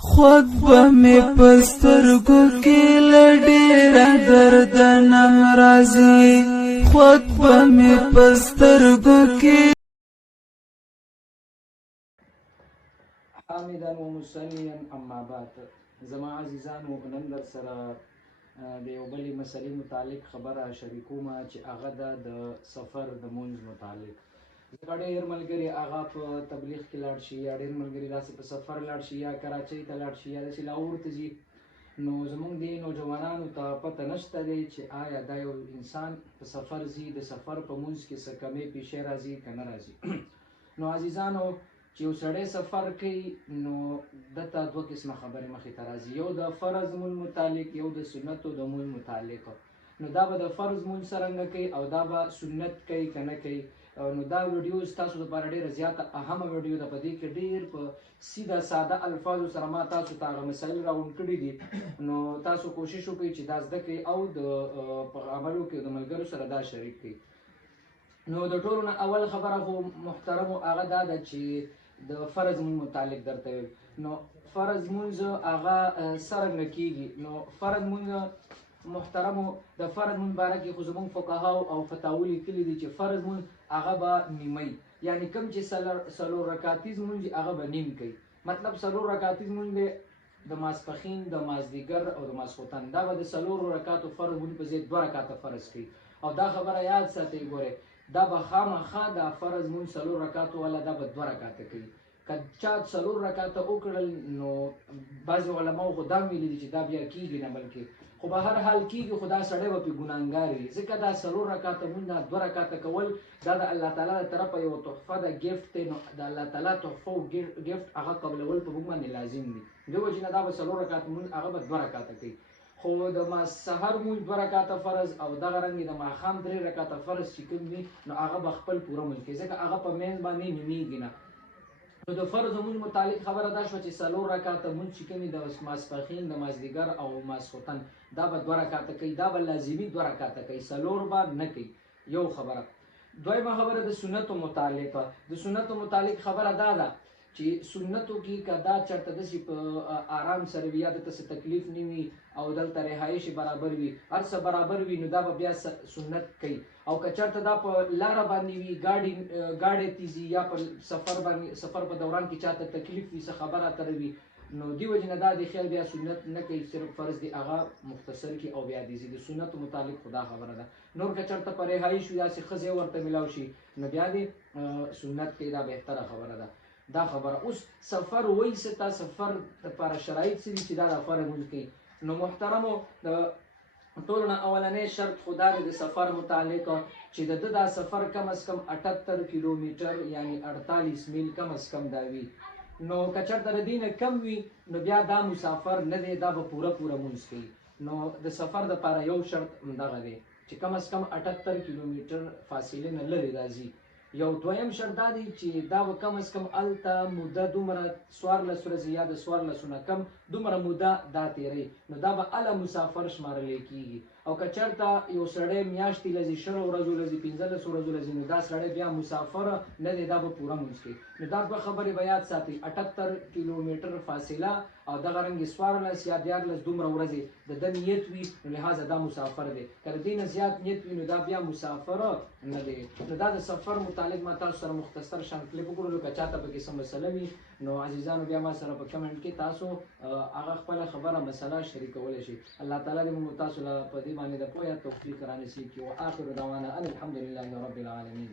خود به می پسترگو کی لډیر درد نن راځي خود به می پسترگو کی حامدا ومصليا اما بعد زما عزیزانو نن در سره د یو بلې مسلې متعلق خبره شریکوم چې هغه د سفر د مونځ متعلق ځکه ډېر ملګري هغه په تبلیغ کې لاړ شي یا ډېر ملګري داسې په سفر لاړ شي یا کراچۍ ته لاړ شي یا داسې لاهور ته ځي نو زموږ دې نوجوانانو ته پته نشته دی چې آیا دا یو انسان په سفر ځي د سفر په مونځ کې څه کمې پیښې راځي که نه راځي نو عزیزانو چې یو سړی سفر کوي نو دته دوه قسمه خبرې مخې ته راځي یو د فرض مونځ متعلق یو د سنتو د مونځ متعلق نو دا به د فرض مونځ څرنګه کوي او دا به سنت کوي که نه کوي نو دا ویډیو ستاسو لپاره ډېره زیاته اهمه ویډیو ده په دې کې ډېر په سیده ساده الفاظو سره ما تاسو ته هغه مسایل راغونډ کړي دي نو تاسو کوشش وکړئ چې دا زده کړئ او په عملو کې د ملګرو سره دا شریک کړئ نو د ټولو نه اول خبره خو محترمو هغه دا ده چې د فرض مونځ متعلق درته ویل نو فرض مونځ هغه څرنګه کیږي نو فرض مونځ محترمو د فرض مونځ باره کې خو زموږ فقهاو او فتاوو لیکلي دي چې فرض مونځ هغه به نیمۍ یعنی کوم چې څلور رکعتیز مونځ هغه به نیم کوي مطلب څلور رکعتیز مونځ دی د ماسپښین د مازدیګر او د ماسخوتن دا به د څلورو رکعتو فرض مونځ په ځای 2 رکعته فرض کوي او دا خبره یاد ساتئ ګورئ دا به خامخا دا فرض مونځ 4 رکعتو والا دا به 2 رکعته کوي که چا 4 رکعته وکړل نو بعضې علماو خو دا ویلي دي چې دا بیا کیږي نه بلکې خو به هر حال کیږي خو دا سړی به پرې ګناهګار وي ځکه دا 4 رکعته مونځ دا 2 رکعته کول دا د الله تعالی له طرفه یو تحفه ده ګفټ دی نو د الله تعالی تحفه او ګفټ هغه قبلول په موږ باندې لازم دي دې وجې نه دا به 4 رکعته مونځ هغه به 2 رکعته کوي خو د سحر مونځ 2 رکعته فرض او دغه رنګې د ماښام 3 رکعته فرض چې کوم وي نو هغه به خپل پوره مونځ کوي ځکه هغه په منځ باندې نیمېږي نه نو د فرض مونځ متعلق خبره دا شوه چې 4 رکعته مونځ چې کوم د ماسپښین د مازدیګر او ماسخوتن دا به 2 رکعته کوي دا به لازمي 2 رکعته کوي 4 به نه کوي یو خبره دویمه خبره د سنتو متعلقه د سنتو متعلق خبره دا ده چې سنتو کې که دا چېرته داسې په آرام سره وي یا دلته څه تکلیف نه وي او دلته رهایش برابر وي هر څه برابر وي نو دا به بیا سنت کوي او که چېرته دا په لاره باندې وي ګاډی تیزي یا په سفر په دوران کې چاته تکلیف وي څه خبره اتره وي نو دې وجې نه دا د خیال بیا سنت نه کوي صرف فرض دی هغه مختصر کې او بیا دیزي د سنتو متعلق خدا خبره ده نور که چېرته په رهایش وي داسې ښځې ورته میلاو شي نو بیا دې سنت کوي دا بهتره خبره ده دا خبره اوس سفر وایي څه ته سفر لپاره شرایط څه دي چې دا د فرض مونځ کوي نو محترمو د ټولو نه اولنی شرط خو دا دی د سفر متعلق چې د ده دا سفر کم از کم 78 کیلومیټر یعنی 48 میل کم از کم دا وي نو که چېرته د دې نه کم وي نو بیا دا مسافر نه دی دا به پوره مونځ کوي نو د سفر دپاره یو شرط همدغه دی چې کم از کم 78 کیلومیټر فاصلې نه لرې راځي یو دویم شرط دا دی چې دا به کم از کم هلته موده دومره 14 ورځې یا د 14 نه کم دومره موده دا تیری نو دا به هله مسافر شمارلی کیږي او که چېرته یو سړی میاشتې لځي 20 ورځو لځي 15 ورځو لځي نو دا سړی بیا مسافر نه دی دا به پوره مونځ کوي نو دا دوه خبرې به یاد ساتئ 78 کیلومیټر فاصله او دغه رنګې 14 یا 14 دومره ورځې د ده نیت وي نو لحاظه دا مسافر دی که د دې نه زیات نیت وي نو دا بیا مسافر نه دی نو دا د سفر متعلق ما تاسو سره مختصر شان کلیپ وکړلو که چاته پکې څه مسله وي نو عزیزانو بیا ما سره په کمنټ کې تاسو هغه خپله خبره مسله شریکولی شي الله تعالی دې موږ تاسو له په دې باندې د پوهه توفیق رانصیب کړي واخر دعوانا ان الحمد لله رب العالمین